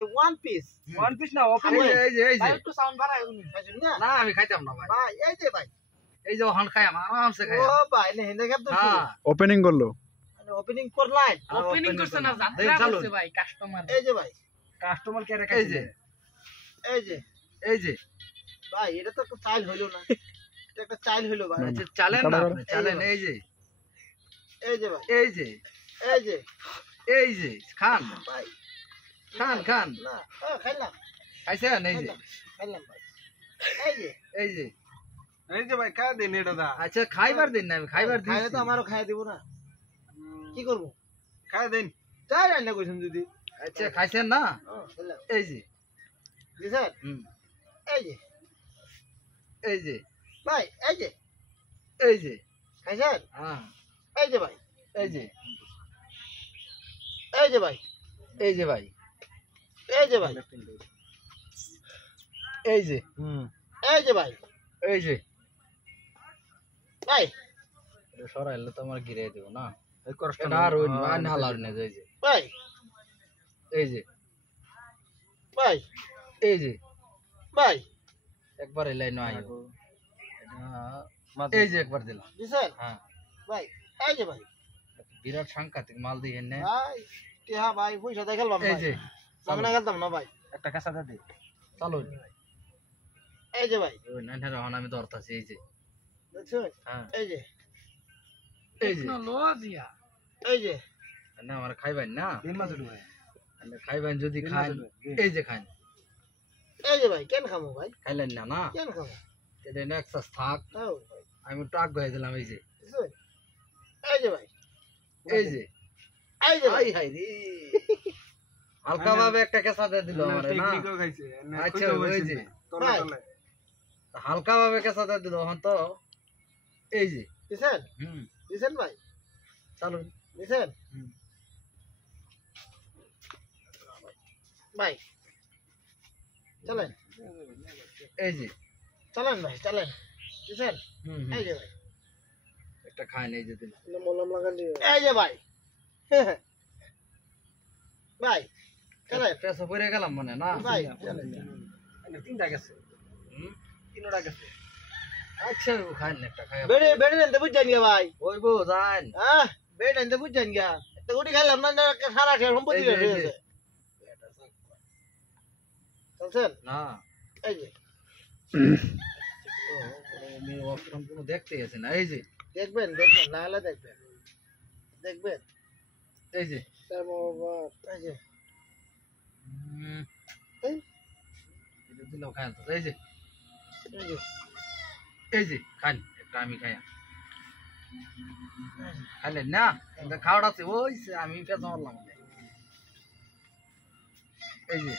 One piece না opening এই যে একটু সাউন্ড বাড়ায় খাইছেন না না আমি খাইতাম না ভাই ভাই এই যে ভাই এই যে ওখান খাই আরামসে খাই ও ভাই না হিন্দে খাব তো হ্যাঁ ওপেনিং করলো ওপেনিং করলাই ওপেনিং করছে না যাত্রা চালু করছে ভাই কাস্টমার এই যে ভাই কাস্টমার কে রেখে এই যে এই যে ভাই এটা তো একটা চাইল হইলো না এটা একটা চাইল হইলো ভাই আচ্ছা চালেন না আপনি, চালেন এই যে এই যে ভাই এই যে এই যে এই যে খান ভাই খান খান না খাইলাম খাইছেন এই যে খাইলাম ভাই এই যে এই যে এই যে ভাই খায় দেন এটা দা আচ্ছা খাইবার দিন না আমি খাইবার দিন খাইলে তো আমারও খাই দিব না কি করব খায় দেন চাই রান্না কইছেন যদি আচ্ছা খাইছেন না খাইলাম এই যে জি স্যার হুম এই যে এই যে ভাই এই যে এই যে খাইছেন হ্যাঁ এই যে ভাই এই যে এই যে ভাই এই যে ভাই এই যে ভাই এই যে এই যে ভাই এই যে ভাই এটা সরাইলে তো আমার গিরে দেব না এই কষ্ট এটা আর ওই না হালার না এই যে ভাই এই যে ভাই এই যে ভাই একবার এলাই না আইও এই যে একবার দিলাম জি স্যার হ্যাঁ ভাই এই যে ভাই বিরাট সাংঘাতিক মাল দিয়ে এনে ভাই কি হ্যাঁ ভাই পয়সা দেখালাম এই ভাই যে সামনে গেলতাম না ভাই একটা কাঁচা দে চালু এই যে ভাই ওই না এখন আমি ধরতাছি এই যে দেখছেন হ্যাঁ এই যে এই যে টেকনোলজিয়া এই যে না আমার খাইবেন না তিন মাস হলো ভাই খাইবেন যদি খান এই যে খান এই যে ভাই কেন খামো ভাই খাইলেন না না কেন খামো এটা নেক্সাস থাক তাও ভাই আমি টাক গয়ে দিলাম এই যে দেখছেন এই যে ভাই এই যে এই যে ভাই আই হাই রে হালকা ভাবে একটা কেসা দিয়ে দিল আমারে না টেকনিকও খাইছে আচ্ছা ওই যে ভাই হালকা ভাবে কেসা দিয়ে দিল এখন তো এই যে দিছেন হুম দিছেন ভাই চালু দিছেন হুম ভাই চলেন এই যে চলেন ভাই চলেন দিছেন হুম এই যে ভাই একটা খান এই যে দিল মলম লাগান দিও এই যে ভাই ভাই চলেন পেছো পড়ে গেলাম মানে না ভাই চলেন তিনটা গেছে হুম তিনটা গেছে আচ্ছা খান একটা খাই বেড়ে বেড়ে নেন তো বুঝছেন গিয়া ভাই ওই বউ যান হ্যাঁ বেড়ে নেন তো বুঝছেন গিয়া একটা গুটি খাইলাম না সারা খেয়ে সম্পত্তি এই যে, হয়ে এই যে। গেছে চলছেন না এই যে আমি অপশন কোনো দেখতে গেছি না এই যে দেখবেন দেখবেন না হলে দেখবেন দেখবেন এই যে এই যে হুম, এই এটা দিলেও খান তো এই যে এই যে এই যে খান একটা আমি খাই খাইলেন না এটা খাওয়ার আছে ওই সে আমি পেঁচা মারলাম এই যে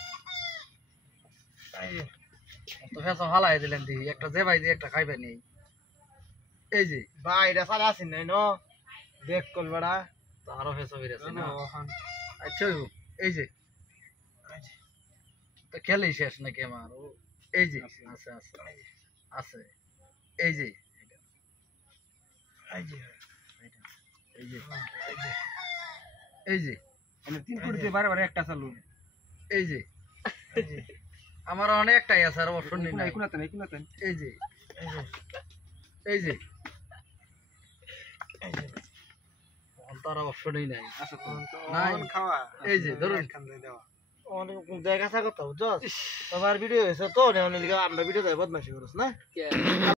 তো পেঁচা হালাই দিলেন দি একটা যে ভাই দিয়ে একটা খাইবে নেই এই যে ভাই এটা সারা আছেন নাই নো দেখ কল বড়া তো আরো পেঁচা বেরিয়েছে না আচ্ছা এই যে তো খেলেই শেষ নাকি আমার ও এই যে আছে আছে আছে এই যে এই যে এই যে এই যে আমি 3 কোটিতে বারে একটা চালু এই যে আমার অনেকটাই আছে আর অপশন নেই নাই কোনাতে নাই কোনাতে এই যে এই যে তার অপশনই নাই আচ্ছা তো নাই। খাওয়া এই যে ধরুন খান দেওয়া অনেক দেখা কথা বুঝছ সবার ভিডিও হয়েছে তো আমরা ভিডিও দেয় বদমাশি করছ না